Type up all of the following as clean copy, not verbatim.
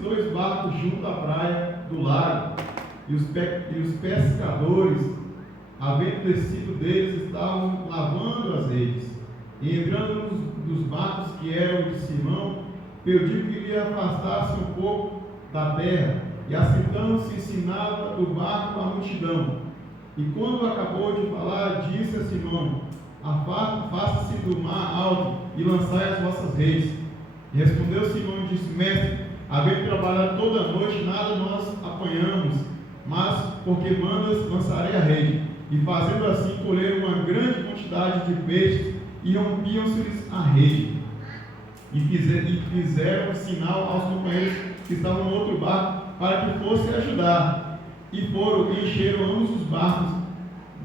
2 barcos junto à praia do lago, e os pescadores, havendo descido deles, estavam lavando as redes. E entrando dos barcos que eram de Simão, pediu que lhe afastasse um pouco da terra, e assentando-se ensinava do barco a multidão. E quando acabou de falar, disse a Simão: afasta-se do mar alto e lançai as vossas redes. E respondeu Simão e disse: Mestre, havendo trabalhado toda a noite, nada nós apanhamos, mas porque mandas, lançarei a rede. E fazendo assim, colheram uma grande quantidade de peixes, e rompiam-se-lhes a rede. E fizeram sinal aos companheiros que estavam no outro barco, para que fossem ajudar. E foram e encheram ambos os barcos,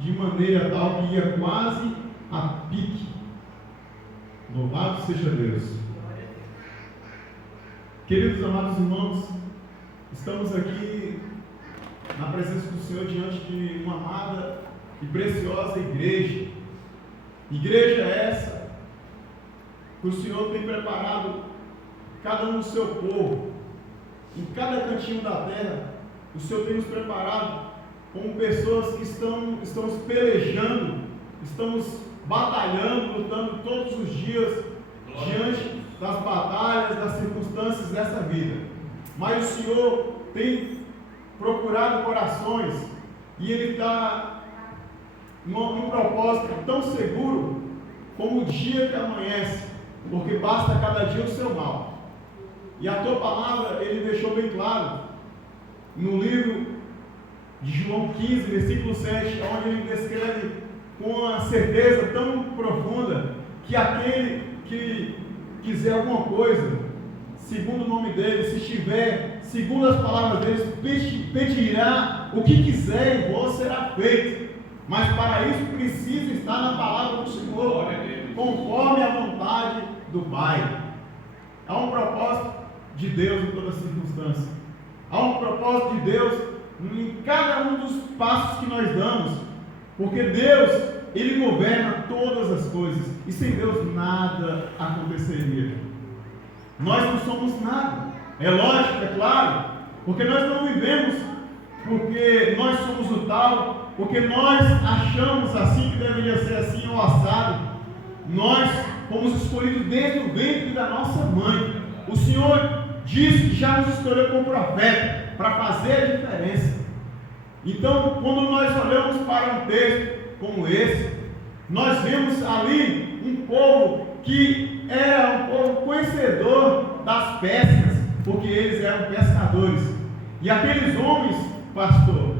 de maneira tal que ia quase a pique. Louvado seja Deus. Queridos amados irmãos, estamos aqui na presença do Senhor diante de uma amada e preciosa igreja. Igreja essa que o Senhor tem preparado cada um do seu povo, em cada cantinho da terra. O Senhor tem nos preparado como pessoas que estamos pelejando, estamos batalhando, lutando todos os dias diante das batalhas, das circunstâncias dessa vida. Mas o Senhor tem procurado corações, e Ele está num propósito tão seguro como o dia que amanhece, porque basta cada dia o seu mal. E a tua palavra, Ele deixou bem claro no livro de João 15, versículo 7, onde Ele descreve com uma certeza tão profunda que aquele que quiser alguma coisa, segundo o nome dele, se estiver, segundo as palavras dele, pedirá o que quiser e vos será feito. Mas para isso precisa estar na palavra do Senhor, conforme a vontade do Pai. Há um propósito de Deus em toda circunstância. Há um propósito de Deus em cada um dos passos que nós damos, porque Deus, Ele governa todas as coisas, e sem Deus nada aconteceria. Nós não somos nada, é lógico, é claro, porque nós não vivemos porque nós somos o tal, porque nós achamos assim que deveria ser assim ou assado. Nós fomos escolhidos desde o ventre da nossa mãe. O Senhor disse que já nos escolheu como profeta para fazer a diferença. Então, quando nós olhamos para um texto como esse, nós vemos ali um povo que era um povo conhecedor das pescas, porque eles eram pescadores. E aqueles homens, pastor,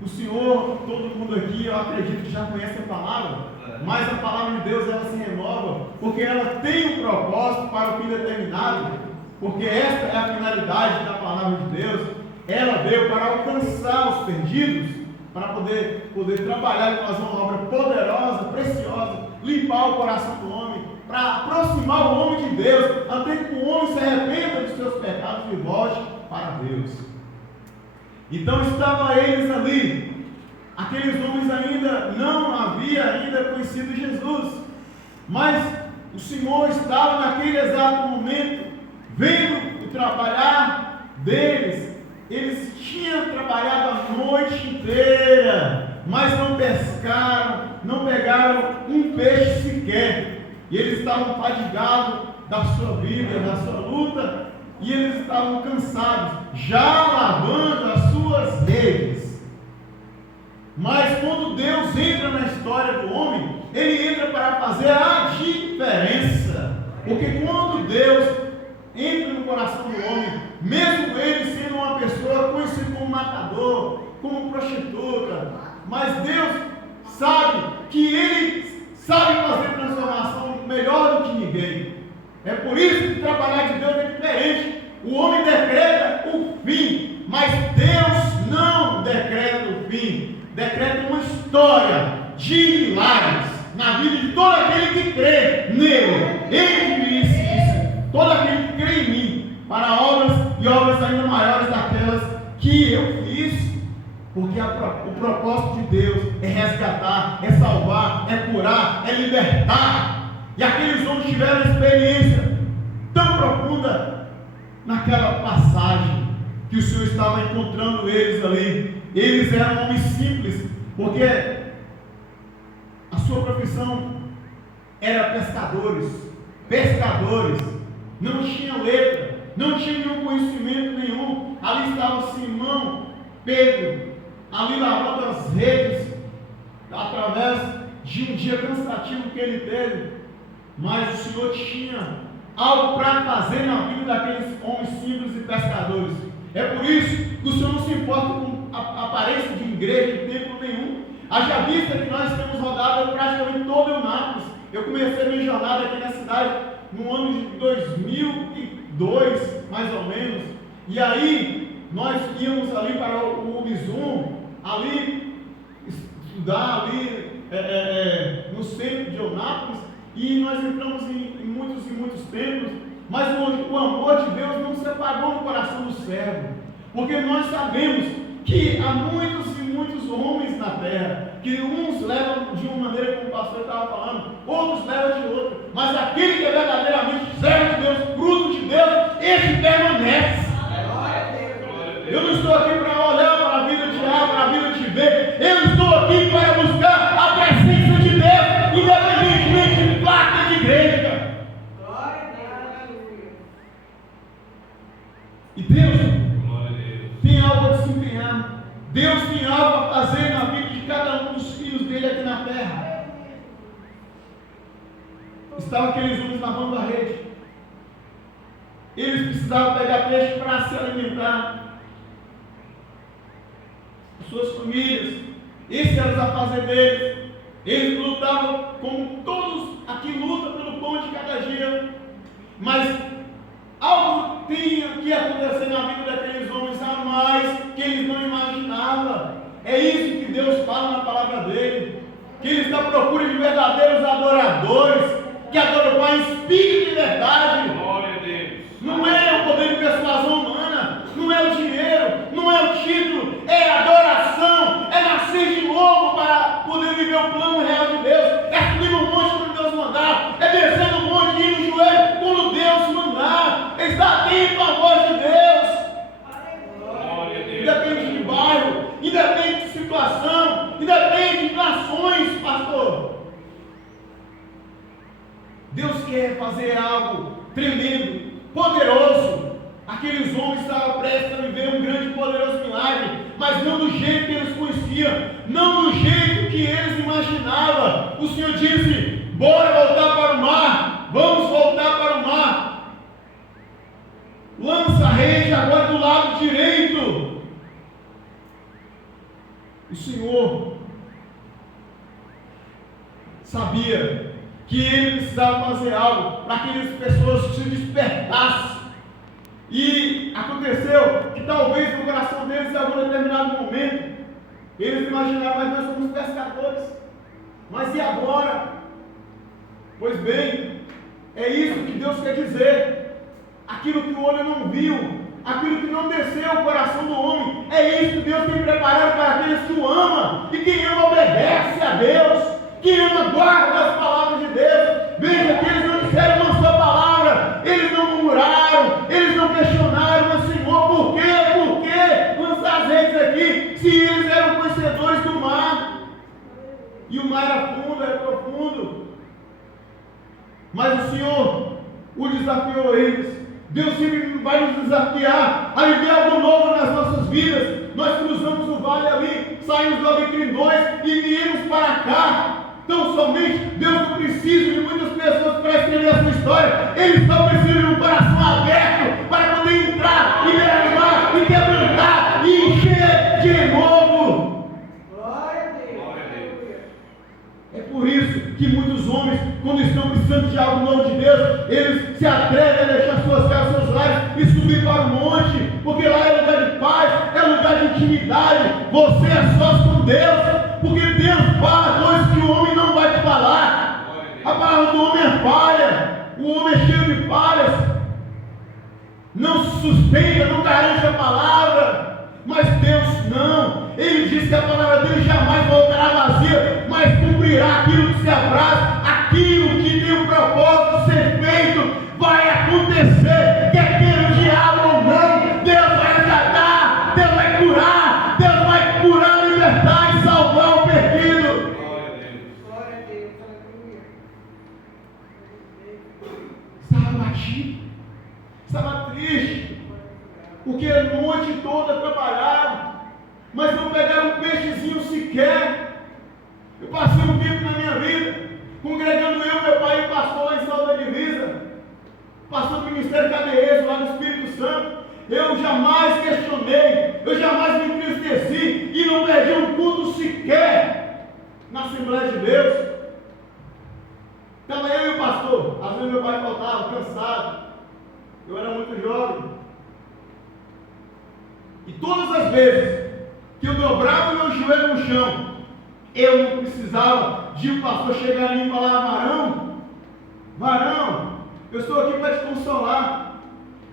o Senhor, todo mundo aqui, eu acredito que já conhece a palavra, mas a palavra de Deus, ela se renova, porque ela tem um propósito para o fim determinado, porque esta é a finalidade da palavra de Deus. Ela veio para alcançar os perdidos, para poder trabalhar e fazer uma obra poderosa, preciosa, limpar o coração do homem, para aproximar o homem de Deus, até que o homem se arrependa dos seus pecados e volte para Deus. Então estavam eles ali, aqueles homens ainda não haviam conhecido Jesus, mas o Senhor estava naquele exato momento vendo o trabalhar deles. Eles tinham trabalhado a noite inteira, mas não pescaram, não pegaram um peixe sequer. E eles estavam fadigados da sua vida, da sua luta, e eles estavam cansados, já lavando as suas redes. Mas quando Deus entra na história do homem, Ele entra para fazer a diferença. Porque quando Deus entra no coração do homem, mesmo ele sendo uma pessoa conhecida como matador, como prostituta, mas Deus sabe que Ele sabe fazer transformação melhor do que ninguém. É por isso que trabalhar de Deus é diferente. O homem decreta o fim, mas Deus não decreta o fim. Decreta uma história de milagres na vida de todo aquele que crê nele. Ele me disse isso. Todo aquele que crê em mim, para obras e obras ainda maiores daquelas que eu fiz. Porque o propósito de Deus é resgatar, é salvar, é curar, é libertar. E aqueles homens tiveram uma experiência tão profunda naquela passagem que o Senhor estava encontrando eles ali. Eles eram homens simples, porque a sua profissão era pescadores, não tinham letra, não tinham nenhum conhecimento nenhum. Ali estava Simão, Pedro, ali lavando as redes, através de um dia cansativo que ele teve, mas o Senhor tinha algo para fazer na vida daqueles homens simples e pescadores. É por isso que o Senhor não se importa com a aparência de igreja, de templo nenhum. Haja vista que nós temos rodado praticamente todo o Eunápolis. Eu comecei a minha jornada aqui na cidade no ano de 2002, mais ou menos, e aí nós íamos ali para o Ubizum, ali estudar ali no centro de Eunápolis, e nós entramos em muitos templos, mas o amor de Deus não se apagou no coração do servo, porque nós sabemos que há muitos e muitos homens na terra, que uns levam de uma maneira, como o pastor estava falando, outros levam de outra, mas aquele que é verdadeiramente servo de Deus, fruto de Deus, esse permanece. Eu não estou aqui para olhar para a vida de A, para a vida de B, eu estou aqui para buscar a presença de Deus, independentemente de placa de igreja. E Deus tem algo a se empenhar. Deus tem algo a fazer na vida de cada um dos filhos dele aqui na terra. Estavam aqueles homens lavando a rede. Eles precisavam pegar peixe para se alimentar. As suas famílias. Esse era o afazer deles. Eles lutavam como todos aqui lutam pelo pão de cada dia. Mas algo tinha que acontecer na vida daqueles homens a mais que eles não imaginavam. É isso que Deus fala na palavra dele, que Ele está à procura de verdadeiros adoradores, que adoram com a espírito de verdade. Glória a Deus. Não é o poder de persuasão humana, não é o dinheiro, não é o título, é a adoração, é nascer de novo para poder viver o plano real de Deus, é subir no monte quando Deus mandar, é descer no monte e ir no joelho quando Deus mandar, é estar atento à voz de Deus. Independe de bairro, independe de situação, independe de nações, pastor. Deus quer fazer algo tremendo, poderoso. Aqueles homens estavam prestes a viver um grande e poderoso milagre, mas não do jeito que eles conheciam, não do jeito que eles imaginavam. O Senhor disse: bora voltar para o mar, vamos voltar para o mar. Lança a rede agora do lado direito. O Senhor sabia que ele precisava fazer algo para que aquelas pessoas se despertassem. E aconteceu que talvez no coração deles, em algum determinado momento, eles imaginaram: mas nós somos pescadores, mas e agora? Pois bem, é isso que Deus quer dizer. Aquilo que o olho não viu, aquilo que não desceu ao coração do homem, é isso que Deus tem preparado para aqueles que o amam. E quem ama obedece a Deus, quem ama guarda as palavras de Deus. Veja que eles não disseram uma só palavra, eles não murmuraram, eles não questionaram: mas Senhor, por quê? Por que lançar as redes aqui, se eles eram conhecedores do mar? E o mar era fundo, era profundo. Mas o Senhor o desafiou eles. Deus sempre vai nos desafiar a viver algo novo nas nossas vidas. Nós cruzamos o vale ali, saímos do Alecrim 2 e viemos para cá. Então somente Deus não precisa de muitas pessoas para escrever a sua história. Ele só precisa de um coração aberto para poder entrar e derramar e quebrantar e encher de renovo. Glória a Deus. É por isso que muitos homens, quando estão precisando de algo novo de Deus, eles se atrevem a deixar suas casas, seus lares e subir para o monte, porque lá é lugar de paz, é lugar de intimidade. Você é sós com Deus, porque Deus fala coisas que o homem não vai te falar. A palavra do homem é falha, o homem é cheio de falhas, não se sustenta, não garante a palavra. Mas Deus não, Ele diz que a palavra dele jamais voltará vazia, mas cumprirá aquilo que se apraz, aquilo que tem o propósito de ser feito, vai acontecer. Quer queira o diabo, porque a noite toda trabalharam, mas não pegaram um peixezinho sequer. Eu passei um tempo na minha vida, congregando eu, meu pai e o pastor lá em Sal da Divisa, pastor do Ministério Cadeirense, lá do Espírito Santo. Eu jamais questionei, eu jamais me entristeci e não perdi um culto sequer na Assembleia de Deus. Estava eu e o pastor, às vezes meu pai faltava, cansado, eu era muito jovem. E todas as vezes que eu dobrava o meu joelho no chão, eu não precisava de um pastor chegar em mim e falar: Varão, eu estou aqui para te consolar.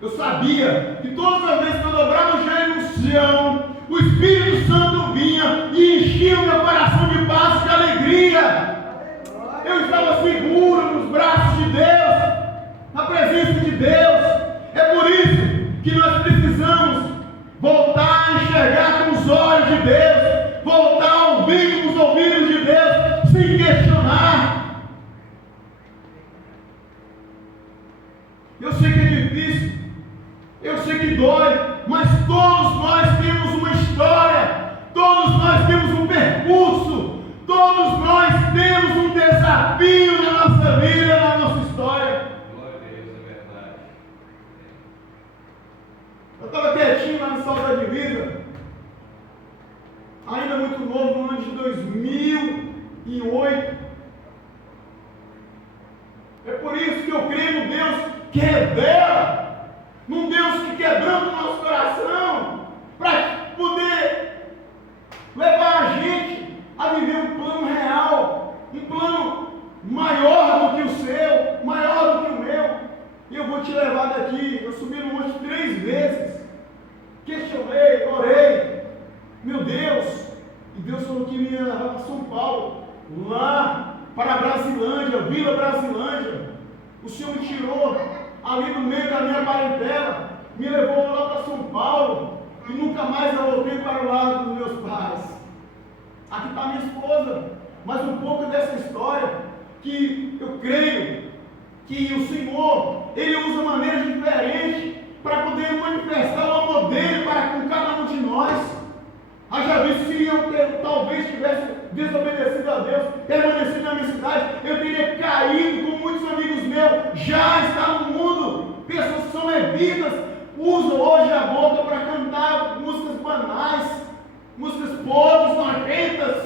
Eu sabia que todas as vezes que eu dobrava o joelho no chão, o Espírito Santo vinha e enchia o meu coração de paz e de alegria. Eu estava seguro nos braços de Deus, na presença de Deus. É por isso que nós precisamos voltar a enxergar com os olhos de Deus, voltar a ouvir com os ouvidos de Deus, sem questionar. Eu sei que é difícil, eu sei que dói, mas todos nós temos uma história, todos nós temos um percurso, todos nós temos um desafio na nossa vida, na nossa história. Glória a Deus, é verdade. Eu estava quietinho lá no Sal da Divisa, ainda muito novo, no ano de 2008. É por isso que eu creio no Deus que revela, num Deus que quebranta o nosso coração, para poder levar a gente a viver um plano real, um plano maior do que o seu, maior do que o meu. E eu vou te levar daqui. Eu subi no monte 3 vezes, questionei, orei, meu Deus, e Deus falou que me ia levar para São Paulo, lá para a Brasilândia, Vila Brasilândia. O Senhor me tirou ali no meio da minha parentela, me levou lá para São Paulo, e nunca mais eu voltei para o lado dos meus pais. Aqui está minha esposa, mas um pouco dessa história, que eu creio que o Senhor, Ele usa maneiras diferentes para poder manifestar o amor dele para com cada um de nós. Haja visto se eu talvez tivesse desobedecido a Deus, permanecido na minha cidade, eu teria caído, como muitos amigos meus já estão no mundo. Pessoas que são levitas usam hoje a boca para cantar músicas banais, músicas podres, nojentas,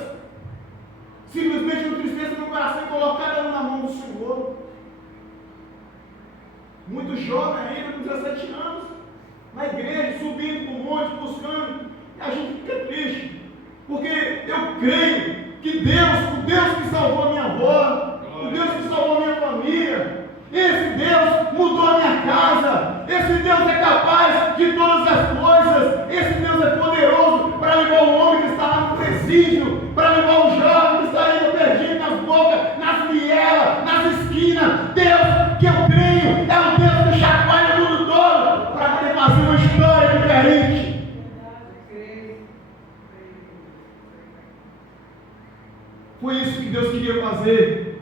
simplesmente com tristeza no coração e colocar cada um na mão do Senhor. Muito jovem ainda, com 17 anos, na igreja, subindo para o monte, buscando. E a gente fica triste, porque eu creio que Deus, o Deus que salvou a minha avó, o Deus que salvou a minha família, esse Deus mudou a minha casa, esse Deus é capaz de todas as coisas, esse Deus é poderoso para levar o homem que está lá no presídio, para levar o jovem que está ainda perdido nas bocas, nas vielas, nas esquinas. Deus que eu creio é o Deus que chacoalha o mundo todo para poder fazer uma história diferente. Foi isso que Deus queria fazer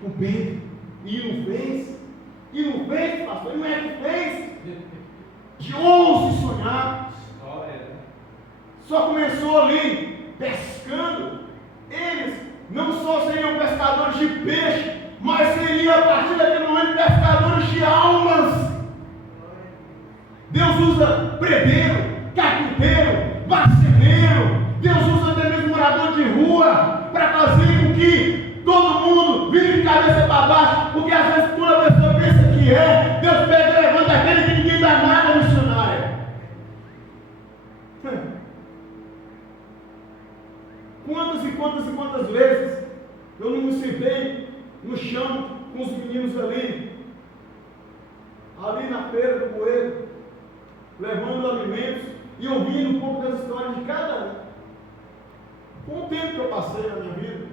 com Pedro. E não fez. E não fez, pastor. E não é que fez. De 11 sonhados. Só começou ali pescando. Eles não só seriam pescadores de peixe, mas seriam a partir daquele momento pescadores de almas. Deus usa predeiro, carpinteiro, marceneiro. Deus usa até mesmo morador de rua para fazer com que todo mundo vire de cabeça para baixo, porque às vezes quando a pessoa pensa que é, Deus pega e levanta aquele que ninguém dá nada missionário. Quantas vezes eu não me sentei no chão com os meninos ali na feira do Coelho, levando alimentos e ouvindo um pouco das histórias de cada um. Com o tempo que eu passei na minha vida,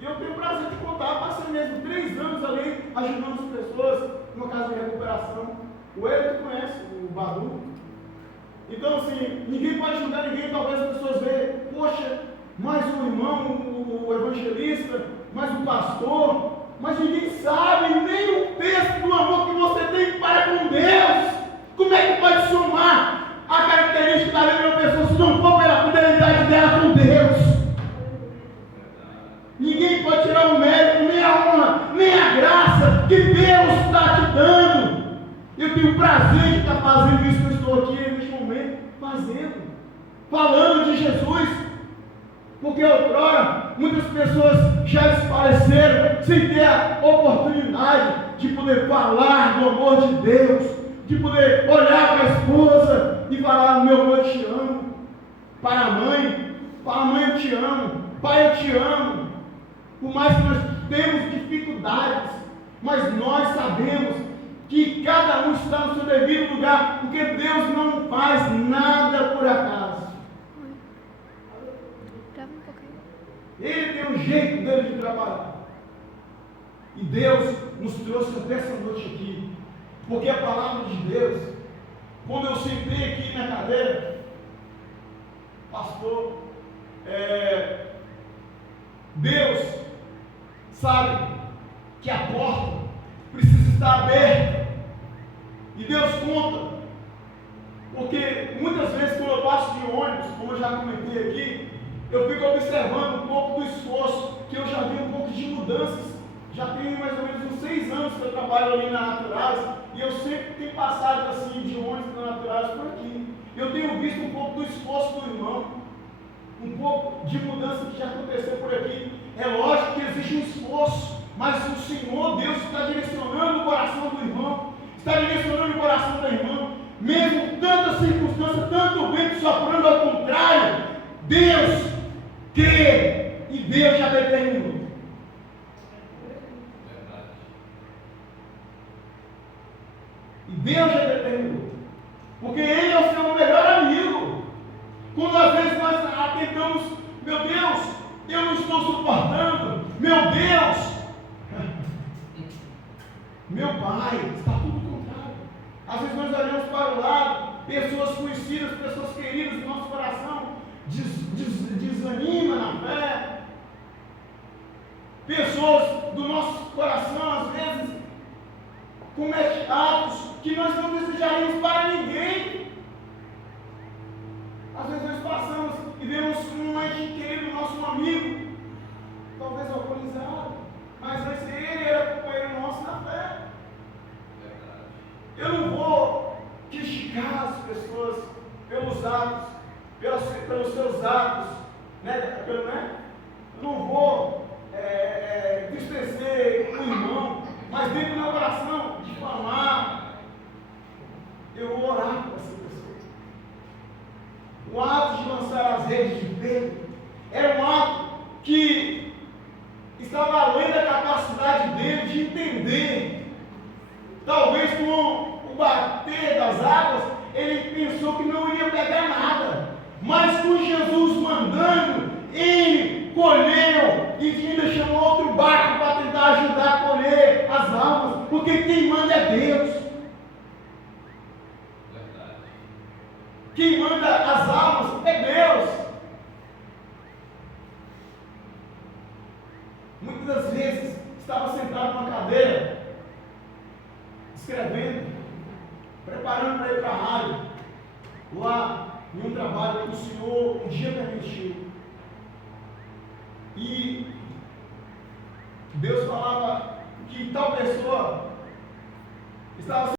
e eu tenho o prazer de contar, passei mesmo 3 anos ali ajudando as pessoas numa casa de recuperação. O Hélio tu conhece, o Badu. Então assim, ninguém pode ajudar ninguém, talvez as pessoas vejam, poxa, mais um irmão, o evangelista, mais um pastor, mas ninguém sabe nem um terço do amor que você tem para com Deus. Como é que pode eu tenho prazer de estar fazendo isso que eu estou aqui neste momento, falando de Jesus, porque outrora muitas pessoas já desfaleceram sem ter a oportunidade de poder falar do amor de Deus, de poder olhar para a esposa e falar: meu amor, eu te amo. Para a mãe, eu te amo. Pai, eu te amo. Por mais que nós temos dificuldades, mas nós sabemos que cada um está no seu devido lugar, porque Deus não faz nada por acaso. Ele tem um jeito dele de trabalhar. E Deus nos trouxe até essa noite aqui, porque a palavra de Deus, quando eu sentei aqui na cadeira, pastor, Deus sabe que a porta precisa estar aberta, e Deus conta, porque muitas vezes quando eu passo de ônibus, como eu já comentei aqui, eu fico observando um pouco do esforço, que eu já vi um pouco de mudanças. Já tem mais ou menos uns 6 anos que eu trabalho ali na Naturais, e eu sempre tenho passado assim de ônibus na Naturais por aqui. Eu tenho visto um pouco do esforço do irmão, um pouco de mudança que já aconteceu por aqui. É lógico que existe um esforço, mas o Senhor Deus está direcionando o coração do irmão, está direcionando o coração da irmã, mesmo tanta circunstância, tanto vento soprando ao contrário, Deus quer e Deus já determinou. E Deus já determinou, porque Ele é o seu melhor amigo. Quando às vezes nós atentamos: meu Deus, eu não estou suportando, meu Deus, meu Pai, está tudo contrário. Às vezes nós olhamos para o lado, pessoas conhecidas, pessoas queridas do nosso coração, desanima na fé, pessoas do nosso coração, às vezes, cometem atos que nós não desejaríamos para ninguém. Às vezes nós passamos e vemos um ente querido, nosso amigo, talvez alcoolizado, mas ele era companheiro nosso na fé. Eu não vou criticar as pessoas pelos atos, pelos seus atos, né? Eu não vou desprezer o irmão, mas dentro do meu coração, difamar, eu vou orar por essa pessoa. O ato de lançar as redes de Pedro era um ato que estava além da capacidade dele de entender. Talvez com o bater das águas, ele pensou que não iria pegar nada, mas com Jesus mandando, ele colheu e ainda chamou outro barco para tentar ajudar a colher as almas, porque quem manda é Deus. Quem manda as almas é Deus. Muitas das vezes estava sentado numa cadeira, escrevendo, preparando para ir para a rádio, lá em um trabalho que o Senhor um dia permitiu. E Deus falava que tal pessoa estava